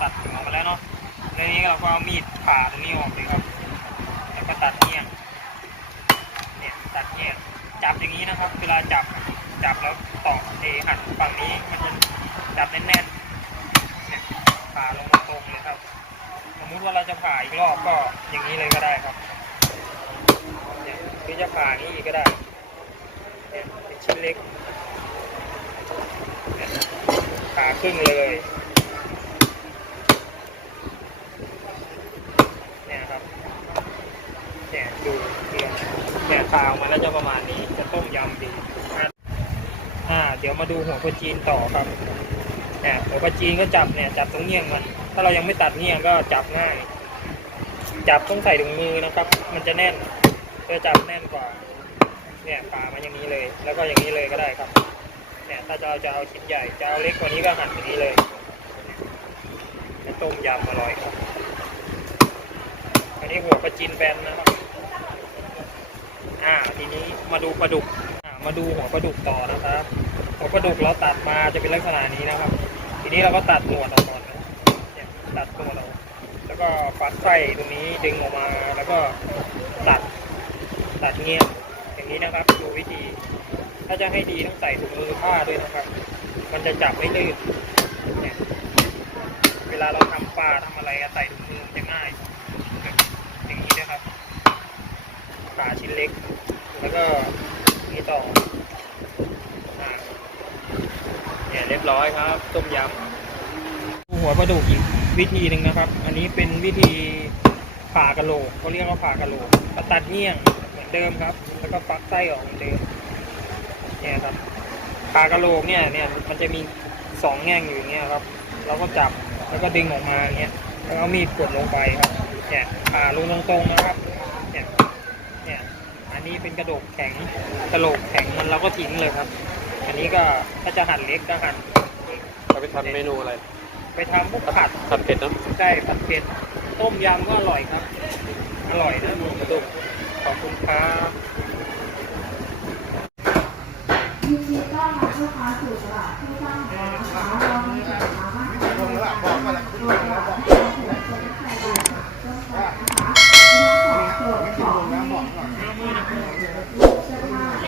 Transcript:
ตัดออกมาแล้วเนาะในนี้เราก็เอามีดผ่าตรงนี้ออกเลยครับ แล้วก็ตัดเงี้ยเนี่ยตัดเงี้ยจับอย่างนี้นะครับ เวลาจับจับแล้วตอกเอหันฝั่งนี้มันจะจับแน่นๆเนี่ยผ่าลงตรงเลยครับ สมมติว่าเราจะผ่าอีกรอบก็อย่างนี้เลยก็ได้ครับเนี่ยหรือจะผ่านี้อีกก็ได้เนี่ยเป็นชิ้นเล็กผ่าครึ่งเลย ดูเนี่ยเนี่ยทางมันก็จะประมาณนี้จะต้มยำดีอ่า เดี๋ยวมาดูหัวปลาจีนต่อครับเนี่ยหัวปลาจีนก็จับเนี่ยจับตรงเงี้ยงมัน ถ้าเรายังไม่ตัดเงี้ยงก็จับง่าย จับต้องใส่ถุงมือนะครับ มันจะแน่นจะจับแน่นกว่า เนี่ยป่ามันอย่างนี้เลย แล้วก็อย่างนี้เลยก็ได้ครับ เนี่ยถ้าจะเอาจะเอาชิ้นใหญ่จะเอาเล็กกว่านี้ก็หั่นอย่างนี้เลยจะต้มยำอร่อยครับ อันนี้หัวปลาจีนแบนนะครับ อ่าทีนี้มาดูปลาดุกอ่ามาดูหัวปลาดุกต่อนะครับหัวปลาดุกเราตัดมาจะเป็นลักษณะนี้นะครับ ทีนี้เราก็ตัดหนวดออกก่อนนะเนี่ยตัดหนวดออกแล้วก็ฟักไส้ตรงนี้ดึงออกมาแล้วก็ตัดตัดเงี้ยบอย่างนี้นะครับดูวิธี ถ้าจะให้ดีต้องใส่ถุงมือผ้าด้วยนะครับ มันจะจับไม่ลื่นเวลาเราทำปลาทำอะไรใส่ถุงมือจะง่ายอย่างนี้นะครับขาชิ้นเล็ก แล้วก็นี่ต่อเนี่ยเรียบร้อยครับ ต้มยำหัวปลาดุกอีกวิธีหนึ่งนะครับ อันนี้เป็นวิธีผ่ากระโหลกเขาเรียกว่าผ่ากระโหลกตัดเงี้ยงเหมือนเดิมครับ แล้วก็ฟักไส้ออกเหมือนเดิมเนี่ยครับผ่ากระโหลกเนี่ยเนี่ยมันจะมีสองแง่งอยู่อย่างเงี้ยครับ เราก็จับแล้วก็ดึงออกมาอย่างเงี้ยแล้วเอามีดกดลงไปครับเนี่ยผ่าลงตรงๆนะครับเนี่ยเนี่ย นนี้เป็นกระดูกแข็งกระโหลกแข็งมันเราก็ทิ้งเลยครับ อันนี้ก็ถ้าจะหั่นเล็กก็หั่นเราไปทำเมนูอะไร ไปทำพวกผัดผัดเผ็ดเนาะได้ผัดเผ็ดต้มยำก็อร่อยครับ อร่อยนะหมูกระดูกขอบคุณครับ